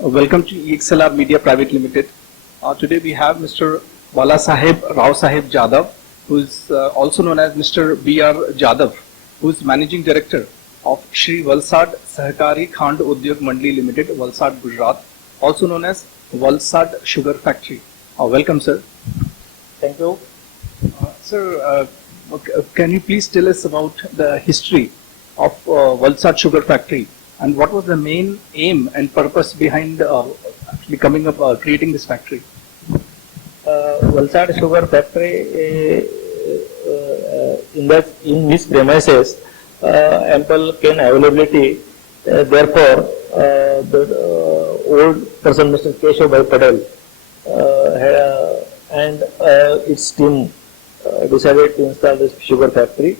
Welcome to EXLR Media Private Limited. Today we have Mr. Balasaheb Rao Saheb Jadhav, who is also known as Mr. B.R. Jadhav, who is Managing Director of Shri Valsad Sahakari Khand Udyog Mandali Limited, Valsad, Gujarat, also known as Valsad Sugar Factory. Welcome, sir. Thank you. Sir, can you please tell us about the history of Valsad Sugar Factory and what was the main aim and purpose behind actually coming up creating this factory? Valsad Sugar Factory in this premises ample cane availability. Therefore, the old person, Mr. Keshav Bhai Patel, and its team decided to install this sugar factory.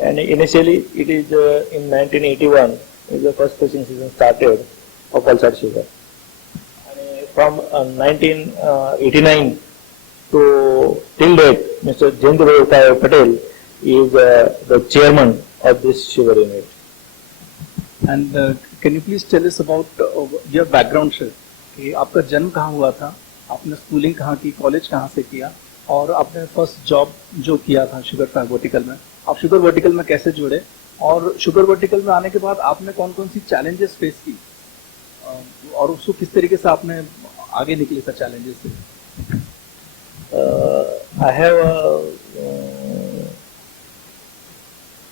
And initially, it is in 1981. Is the first fishing season started of Valsad Sugar. And from 1989 to till date, Mr. Jayendra Patel is the chairman of this sugar unit. And can you please tell us about your background, sir? कि आपका जन्म कहाँ हुआ था, आपने schooling कहाँ की, college कहाँ से किया, और आपने फर्स्ट जॉब जो किया था शुगर वर्टिकल में, आप शुगर वर्टिकल में कैसे जुड़े, और शुगर वर्टिकल में आने के बाद आपने कौन कौन सी चैलेंजेस फेस की और उसको किस तरीके से आपने आगे निकले था चैलेंजेस से? I have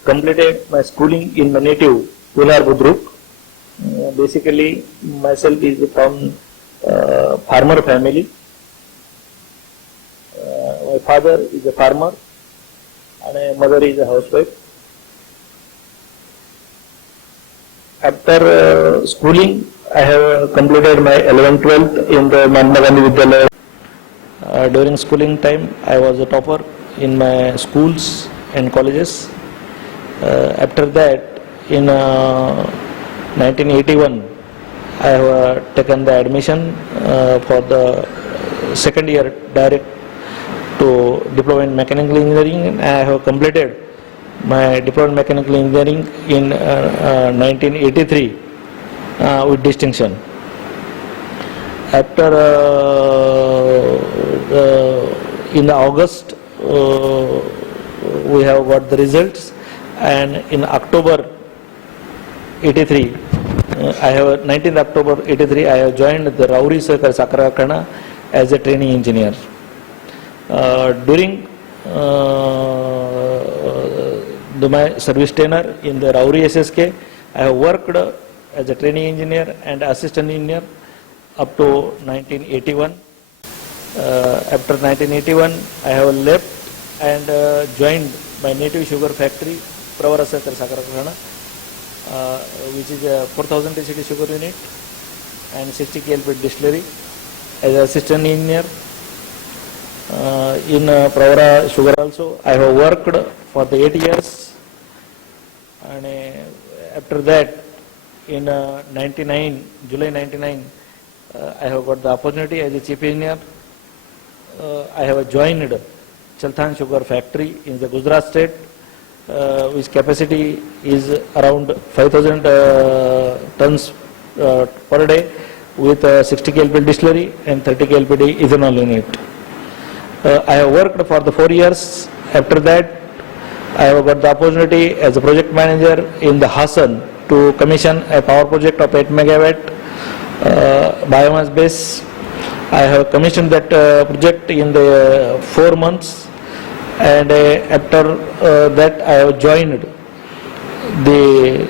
completed my schooling in my native Kular Budruk. Basically, myself is from farmer family. My father is a farmer and my mother is a housewife. After schooling, I have completed my 11th, 12th in the Mahatma Gandhi Vidyalaya. During schooling time, I was a topper in my schools and colleges. After that, in 1981, I have taken the admission for the second year direct to diploma in mechanical engineering, and I have completed my diploma in mechanical engineering in 1983 with distinction. After in August we have got the results, and in October 83 I have 19th October 83 I have joined the Rauri Sahakari Sakar Karkhana as a training engineer. During my service tenure in the Rauri SSK, I have worked as a training engineer and assistant engineer up to 1981. After 1981, I have left and joined my native sugar factory, Pravara Sahakari Sakar Karkhana, which is a 4000 TCD sugar unit and 60 KLP distillery as assistant engineer. In Pravara Sugar also, I have worked for the 8 years, and after that, in July 99, I have got the opportunity as a chief engineer. I have joined Chalthang Sugar Factory in the Gujarat state, which capacity is around 5000 tons per day with 60 KLP distillery and 30 KLP ethanol unit. I have worked for the 4 years. After that, I have got the opportunity as a project manager in the Hassan to commission a power project of 8 megawatt biomass base. I have commissioned that project in the 4 months, and after that I have joined the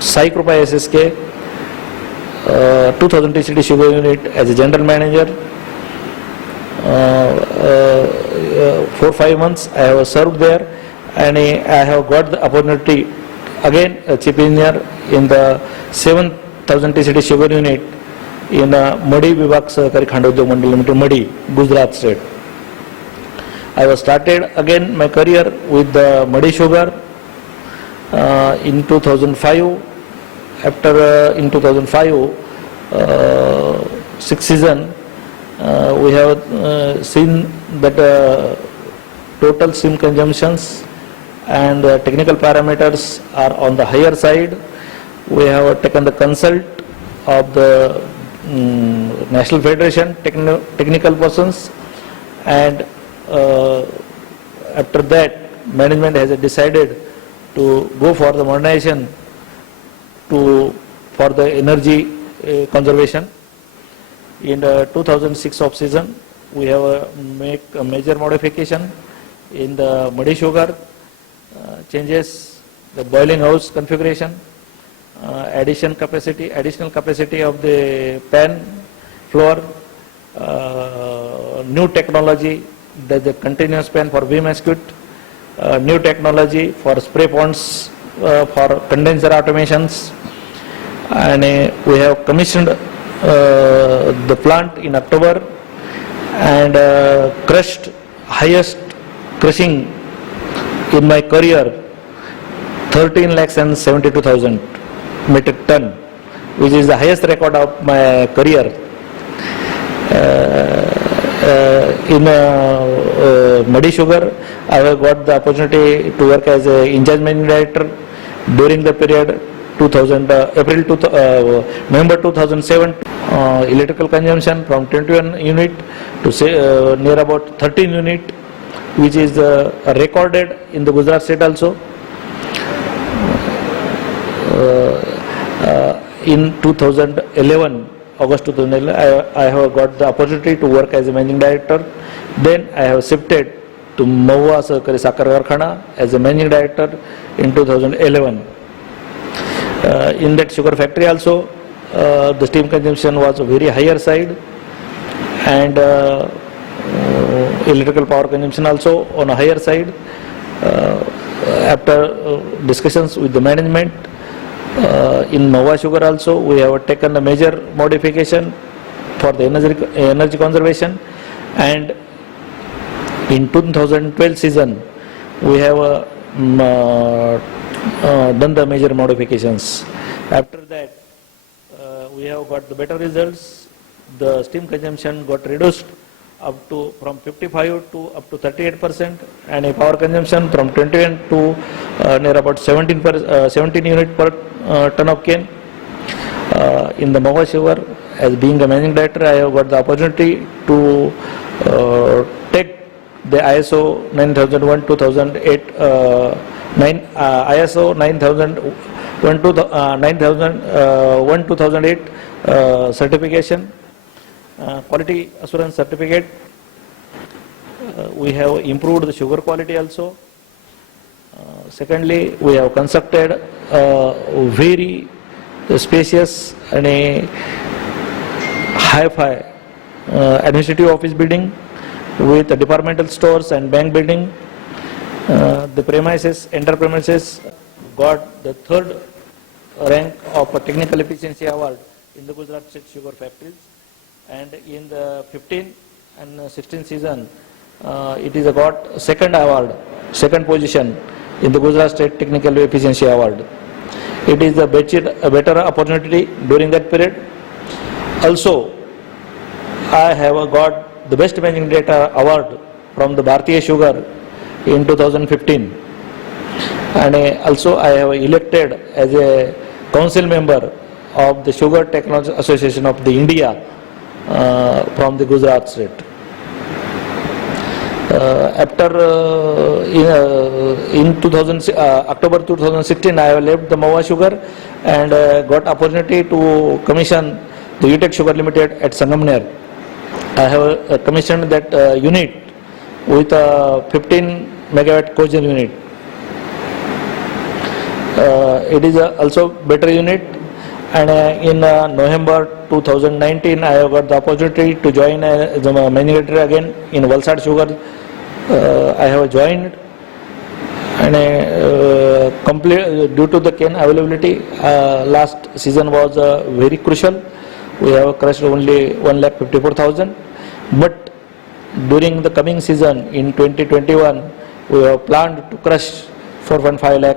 Sai Krupa SSK 2000 TCD sugar unit as a general manager. 4-5 months I have served there, and I have got the opportunity again chief engineer in the 7000 TCD sugar unit in Madi Vibhag Sahakari Khand Udyog Mandali Limited, Madi, Gujarat state. I was started again my career with the Madi Sugar in 2005. After in 2005 6th season, we have seen that total steam consumptions and technical parameters are on the higher side. We have taken the consult of the National Federation technical persons, and after that management has decided to go for the modernization for the energy conservation. In the 2006 off season, we have make a major modification in the muddy sugar, changes the boiling house configuration, additional capacity of the pan floor, new technology, the continuous pan for VMSQT, new technology for spray ponds, for condenser automations, and we have commissioned the plant in October and crushed highest crushing in my career 13,72,000 metric ton, which is the highest record of my career. In muddy sugar, I have got the opportunity to work as a in-charge managing director during the period November 2007. Electrical consumption from 21 unit to near about 13 unit, which is recorded in the Gujarat state also. In 2011, August 2011, I have got the opportunity to work as a managing director. Then I have shifted to Mahua Sahakari Sakar Karkhana as a managing director in 2011. In that sugar factory also, the steam consumption was very higher side, and electrical power consumption also on a higher side. After discussions with the management, in Mahua Sugar also, we have taken a major modification for the energy conservation, and in 2012 season, we have done the major modifications. After that, we have got the better results. The steam consumption got reduced up to from 55 to up to 38%, and a power consumption from 21 to near about 17 unit per ton of cane. In the Mahua Sugar, as being a managing director, I have got the opportunity to take the ISO 9001-2008 ISO 9001-2008 certification, quality assurance certificate. We have improved the sugar quality also. Secondly, we have constructed a very spacious and a hi-fi administrative office building with departmental stores and bank building. The entire premises got the third rank of a technical efficiency award in the Gujarat State Sugar Factories, and in the 15 and 16 season, it is got second position in the Gujarat State Technical Efficiency Award. It is a better opportunity during that period. Also, I have got the Best Managing Director Award from the Bharatiya Sugar in 2015, and also I have elected as a council member of the Sugar Technology Association of the India from the Gujarat state. After in October 2016, I have left the Mahua Sugar and got opportunity to commission the UTech Sugar Limited at Sangamner. I have commissioned that unit with a 15 megawatt cogen unit. It is also better unit, and in November 2019, I have got the opportunity to join as a managing director again in Valsad Sugar. I have joined, and due to the cane availability, last season was very crucial. We have crushed only 1,54,000, but during the coming season in 2021, we have planned to crush 4.5 lakh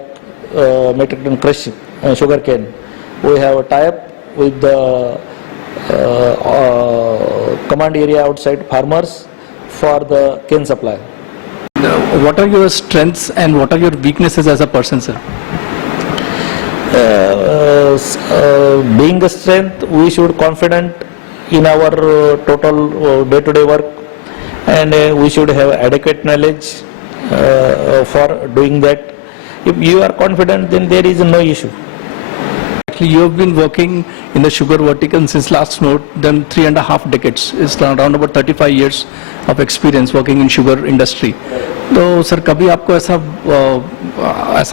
metric ton crushed sugar cane. We have a tie-up with the command area outside farmers for the cane supply. What are your strengths and what are your weaknesses as a person, sir? Being a strength, we should confident in our total day-to-day work, and we should have adequate knowledge for doing that. If you are confident, then there is no issue. Actually, you have been working in the sugar vertical since last more than 3.5 decades. It's around about 35 years of experience working in sugar industry. तो sir कभी आपको ऐसा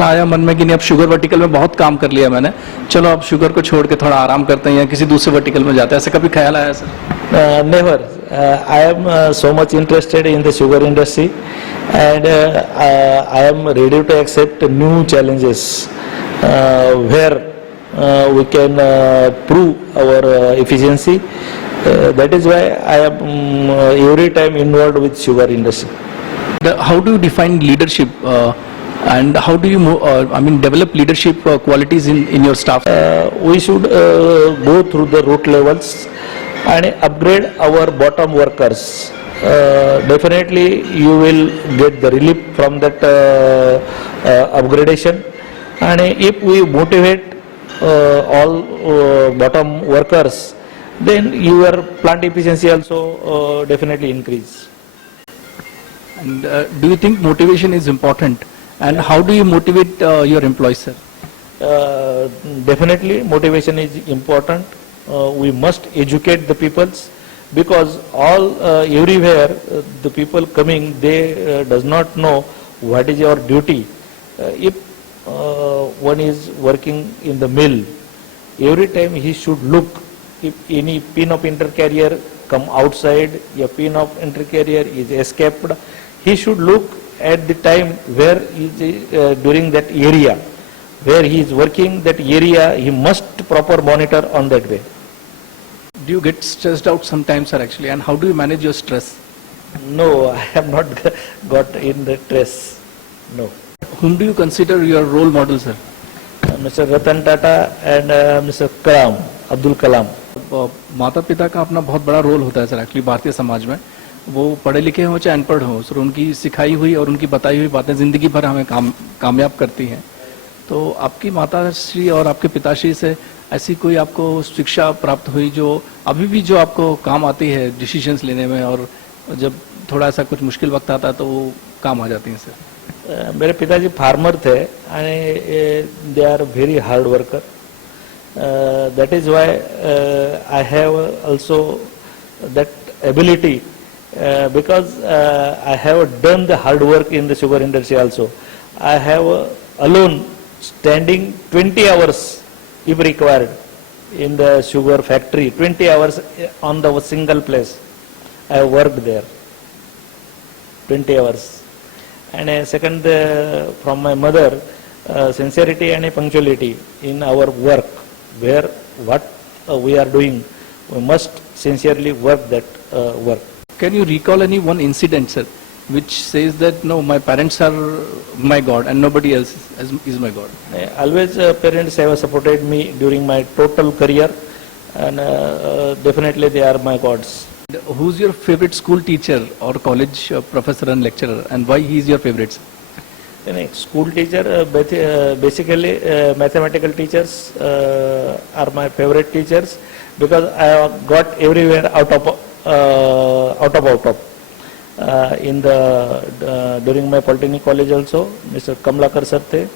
आया मन में कि नहीं अब शुगर वर्टिकल में बहुत काम कर लिया मैंने, चलो अब शुगर को छोड़ के थोड़ा आराम करते हैं या किसी दूसरे वर्टिकल में जाते हैं, ऐसा कभी ख्याल आया sir? Never. I am so much interested in the sugar industry, and I am ready to accept new challenges where we can prove our efficiency. That is why I am every time involved with sugar industry. How do you define leadership and how do you develop leadership qualities in your staff? We should go through the root levels and upgrade our bottom workers. Definitely you will get the relief from that upgradation, and if we motivate all bottom workers, then your plant efficiency also definitely increase. And do you think motivation is important, and how do you motivate your employees, sir? Definitely motivation is important. We must educate the peoples, because all everywhere the people coming, they does not know what is your duty. If one is working in the mill, every time he should look if any pin of intercarrier come outside, a pin of intercarrier is escaped, he should look at the time where during that area where he is working, that area he must proper monitor on that way. Do you get stressed out sometimes, sir, actually, and how do you manage your stress? No, I have not got in the stress. No. Whom do you consider your role model, sir? Mr. Ratan Tata and Mr. Kalam, Abdul Kalam. माता पिता का अपना बहुत बड़ा role होता है sir actually Bharatiya Samaj में, वो पढ़े लिखे हों चाहे अनपढ़ हों, सर उनकी सिखाई हुई और उनकी बताई हुई बातें जिंदगी भर हमें कामयाब करती हैं. तो आपकी माताश्री और आपके पिताश्री से ऐसी कोई आपको शिक्षा प्राप्त हुई जो अभी भी जो आपको काम आती है डिसीजंस लेने में, और जब थोड़ा ऐसा कुछ मुश्किल वक्त आता है तो वो काम आ जाती हैं सर? मेरे पिताजी फार्मर थे and they are very hard worker. That is why I have also that ability because I have done the hard work in the sugar industry also. I have alone standing 20 hours if required in the sugar factory, 20 hours on the single place. I have worked there 20 hours. And second, from my mother, sincerity and punctuality in our work, where what we are doing, we must sincerely work that work. Can you recall any one incident, sir, which says that no, my parents are my God and nobody else is my God? Always parents have supported me during my total career, and definitely they are my gods. Who's your favorite school teacher or college professor and lecturer, and why he is your favorite, sir? School teacher, basically mathematical teachers are my favorite teachers because I have got everywhere out of. In the during my Polytechnic college also, Mr. Kamlakar sir the,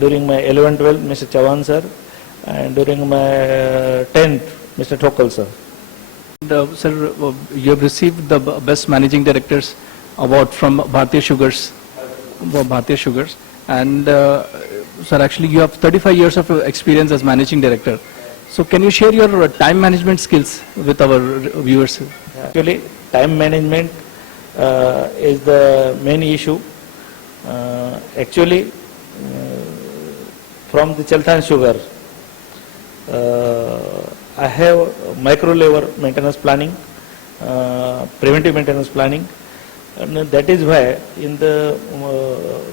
during my 11th 12th, Mr. Chavan sir, and during my 10th, Mr. Thokal sir. And, sir, you have received the Best Managing Directors Award from Bharatiya Sugars, and sir, actually you have 35 years of experience as Managing Director. So can you share your time management skills with our viewers? Actually, time management is the main issue. Actually, from the Cheltan Sugar, I have micro level maintenance planning, preventive maintenance planning, and that is why in the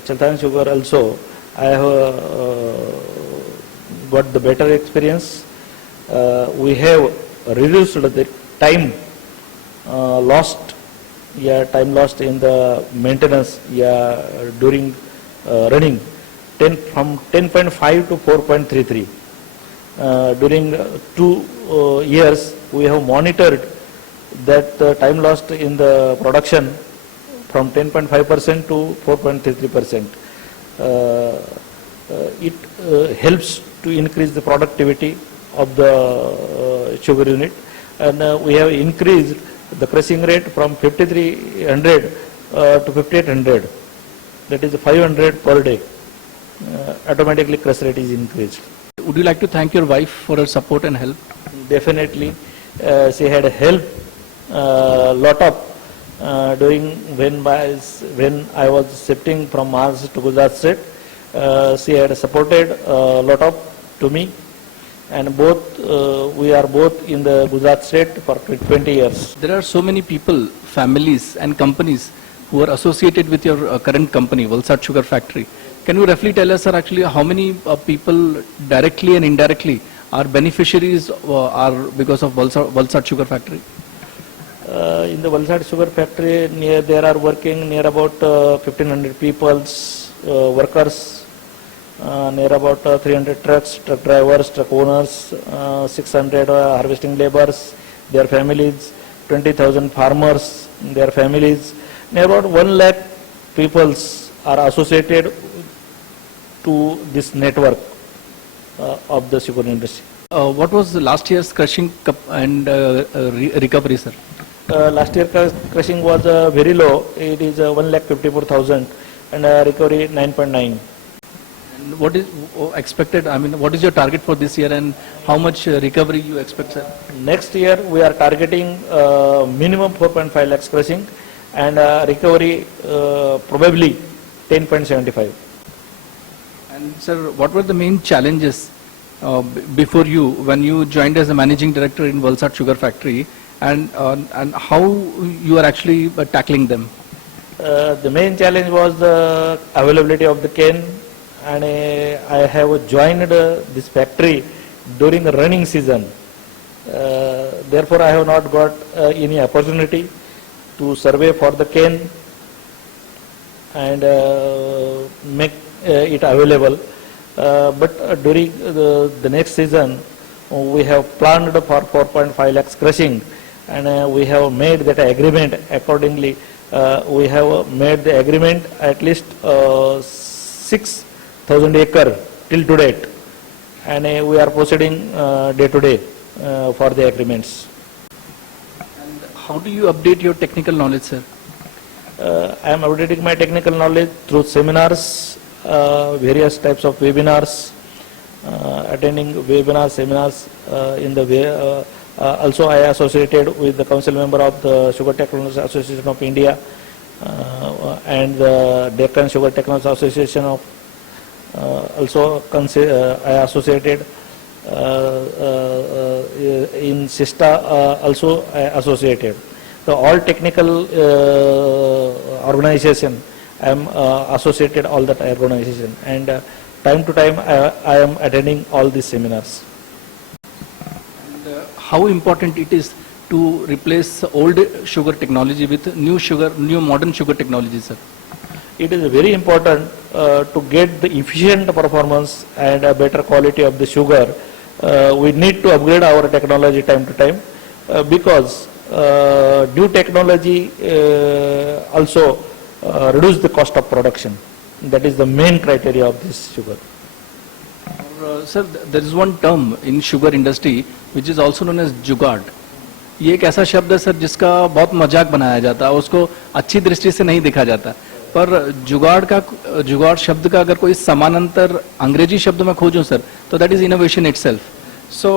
Cheltan Sugar also I have got the better experience. We have reduced the time lost in the maintenance during running from 10.5 to 4.33. During 2 years, we have monitored that the time lost in the production from 10.5% to 4.33%. It helps to increase the productivity of the sugar unit, and we have increased the crushing rate from 5,300 to 5,800. That is 500 per day. Automatically crush rate is increased. Would you like to thank your wife for her support and help? Definitely, she had helped lot of during when I was shifting from Maharashtra to Gujarat state. She had supported lot of to me, and both we are both in the Gujarat state for 20 years. There are so many people, families and companies who are associated with your current company, Valsad Sugar Factory. Can you roughly tell us, sir, actually how many people directly and indirectly are beneficiaries are because of Valsad Sugar Factory? In the Valsad Sugar Factory, there are working near about 1,500 peoples, workers, near about 300 trucks, truck drivers, truck owners, 600 harvesting laborers, their families, 20,000 farmers, their families. Near about 1 lakh peoples are associated to this network of the sugar industry. What was the last year's crushing and recovery, sir? Last year crushing was very low. It is 1,54,000 and recovery 9.9. And what is expected? I mean, what is your target for this year, and how much recovery you expect, sir? Next year we are targeting minimum 4.5 lakhs crushing and recovery probably 10.75. And sir, what were the main challenges before you when you joined as a managing director in Valsad Sugar Factory, and how you are actually tackling them? The main challenge was the availability of the cane, and I have joined this factory during the running season. Therefore, I have not got any opportunity to survey for the cane and make it available. But during the next season, we have planned for 4.5 lakhs crushing, and we have made that agreement accordingly. We have made the agreement at least 6,000 acre till to date, and we are proceeding day to day for the agreements. And how do you update your technical knowledge, sir? I am updating my technical knowledge through seminars, various types of webinars, attending webinar seminars in the way. Also, I associated with the council member of the Sugar Technology Association of India and the Deccan Sugar Technology Association of. Also, I associated in SISTA. Also, I associated. So, all technical organization, I am associated all that organization, and time to time I am attending all these seminars. How important it is to replace old sugar technology with new modern sugar technology, sir? It is very important to get the efficient performance and a better quality of the sugar. We need to upgrade our technology time to time because new technology also reduce the cost of production. That is the main criteria of this sugar. Sir, there is one term in sugar industry which is also known as जुगाड़. ये एक ऐसा शब्द है sir जिसका बहुत मजाक बनाया जाता है, उसको अच्छी दृष्टि से नहीं देखा जाता, पर जुगाड़ शब्द का अगर कोई समानांतर अंग्रेजी शब्द में खोजूं सर, तो that is innovation itself. So,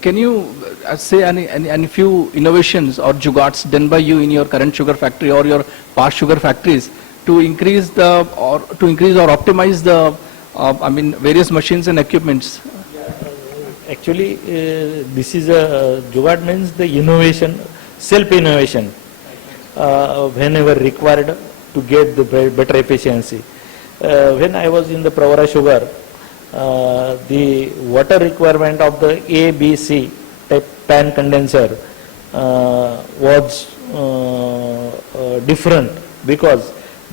can you say any few innovations or jugards done by you in your current sugar factory or your past sugar factories to increase or optimize the various machines and equipments? Actually, this is a jugad means the innovation, self-innovation, whenever required to get the better efficiency. When I was in the Pravara Sugar, the water requirement of the ABC type pan condenser was different because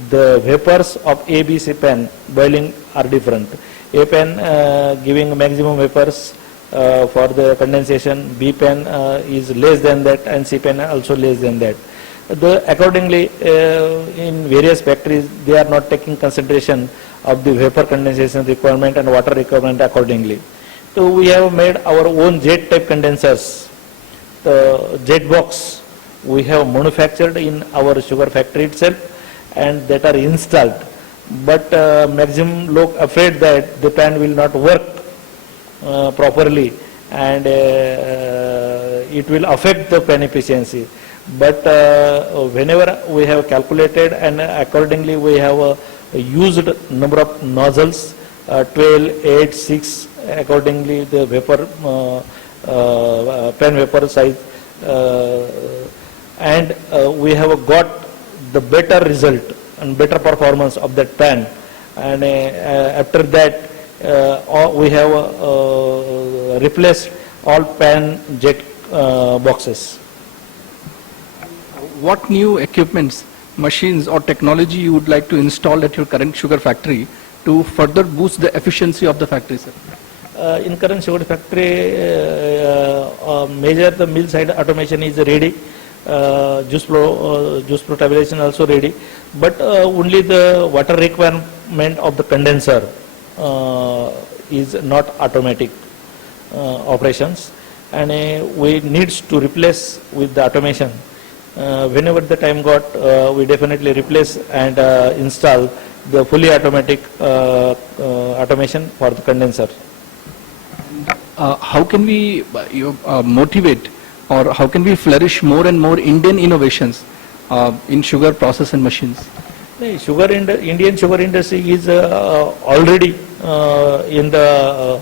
the vapors of ABC pan boiling are different. A pan giving maximum vapors for the condensation, B pen is less than that, and C pen also less than that. Accordingly, in various factories, they are not taking consideration of the vapor condensation requirement and water requirement accordingly. So we have made our own jet type condensers. The jet box we have manufactured in our sugar factory itself, and that are installed. But maximum look afraid that the pan will not work properly, and it will affect the pan efficiency. But whenever we have calculated, and accordingly we have used number of nozzles, 12, 8, 6, accordingly the vapor pan vapor size, and we have got the better result and better performance of that pan. And after that we have replaced all pan jet boxes. What new equipments, machines or technology you would like to install at your current sugar factory to further boost the efficiency of the factory, sir? In current sugar factory, major the mill side automation is ready. Juice flow tabulation also ready, but only the water requirement of the condenser is not automatic operations, and we needs to replace with the automation. Whenever the time got, we definitely replace and install the fully automatic automation for the condenser. How can we motivate, or how can we flourish more and more Indian innovations in sugar process and machines? Indian sugar industry is already in the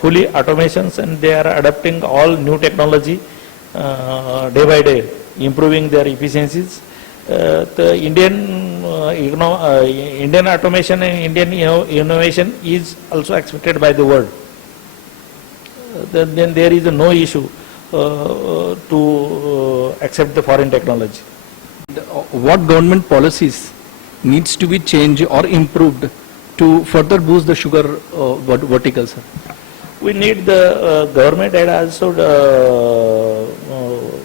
fully automations, and they are adopting all new technology day by day, improving their efficiencies. The Indian automation and Indian innovation is also accepted by the world. Then there is no issue to accept the foreign technology. What government policies needs to be changed or improved to further boost the sugar vertical, sir? We need the government had also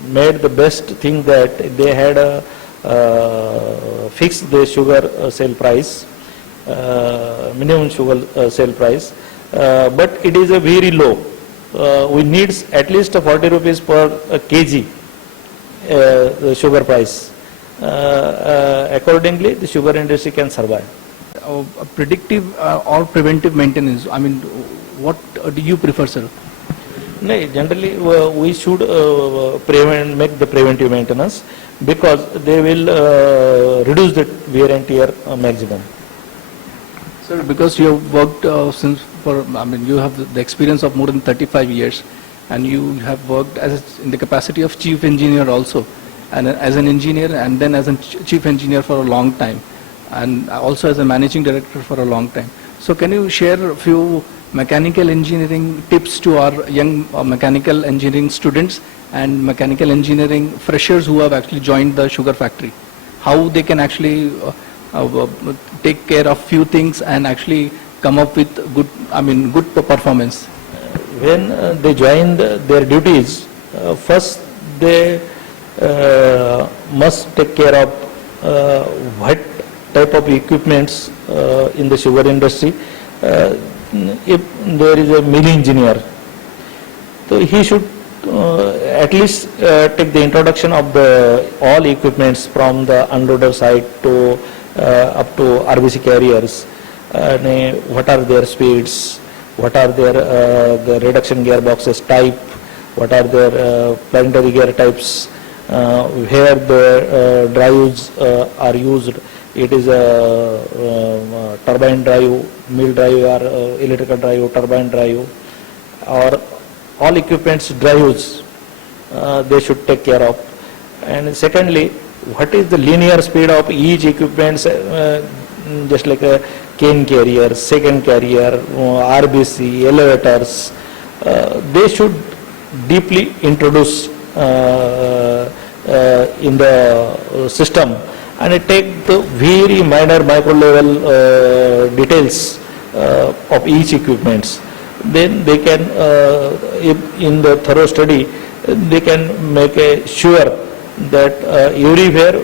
made the best thing that they had fixed the sugar sale price, minimum sugar sale price, but it is a very low. We need at least 40 rupees per kg the sugar price. Accordingly, the sugar industry can survive. Predictive or preventive maintenance, I mean, what do you prefer, sir? No, generally we should make the preventive maintenance, because they will reduce the wear and tear maximum. Sir, because you have worked you have the experience of more than 35 years, and you have worked in the capacity of chief engineer also, and as an engineer, and then as a chief engineer for a long time, and also as a managing director for a long time. So can you share a few mechanical engineering tips to our young mechanical engineering students and mechanical engineering freshers who have actually joined the sugar factory? How they can actually take care of few things and actually come up with good performance? When they join their duties, first they must take care of what type of equipments in the sugar industry. If there is a mill engineer, so he should at least take the introduction of the all equipments from the unloader side to up to RBC carriers. What are their speeds, what are their the reduction gearboxes type, what are their planetary gear types, where the drives are used. It is a turbine drive, mill drive, or electrical drive, turbine drive, or all equipments drives they should take care of. And secondly, what is the linear speed of each equipment, just like a cane carrier, second carrier, RBC, elevators, they should deeply introduce in the system, and take the very minor micro level details of each equipments. then they can, if in the thorough study, they can make a sure that everywhere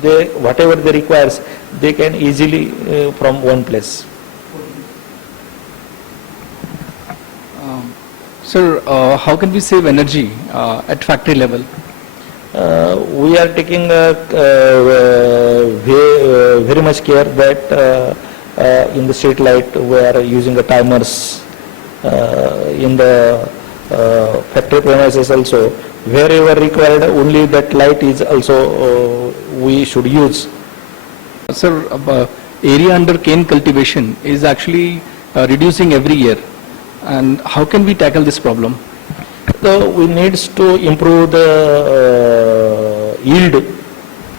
they, whatever they requires, they can easily from one place. Sir, how can we save energy at factory level? We are taking very much care that in the street light we are using the timers, in the factory premises also, wherever required only that light is also we should use. Sir, area under cane cultivation is actually reducing every year. And how can we tackle this problem? So we needs to improve the yield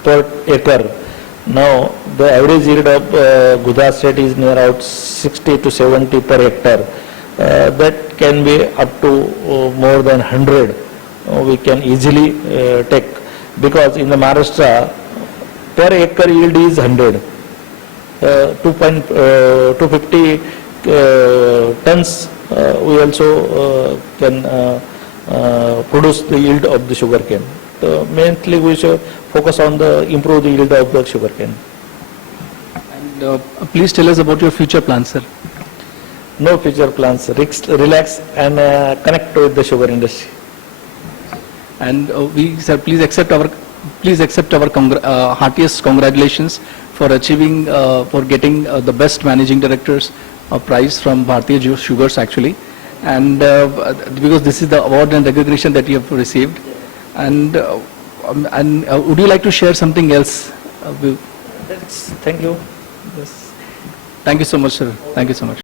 per acre. Now the average yield of Gujarat state is near out 60 to 70 per hectare. That can be up to more than 100. We can easily take, because in the Maharashtra per acre yield is 100. 250 tons we also can produce the yield of the sugar cane. So mainly we should focus on the improve the yield of the sugar cane. And please tell us about your future plans, sir. No future plans. Relax and connect with the sugar industry. And we, sir, please accept our heartiest congratulations for achieving, for getting the best managing directors prize from Bharatiya Sugars actually, and because this is the award and recognition that you have received. And would you like to share something else? Thank you. Yes. Thank you so much, sir. Thank you so much.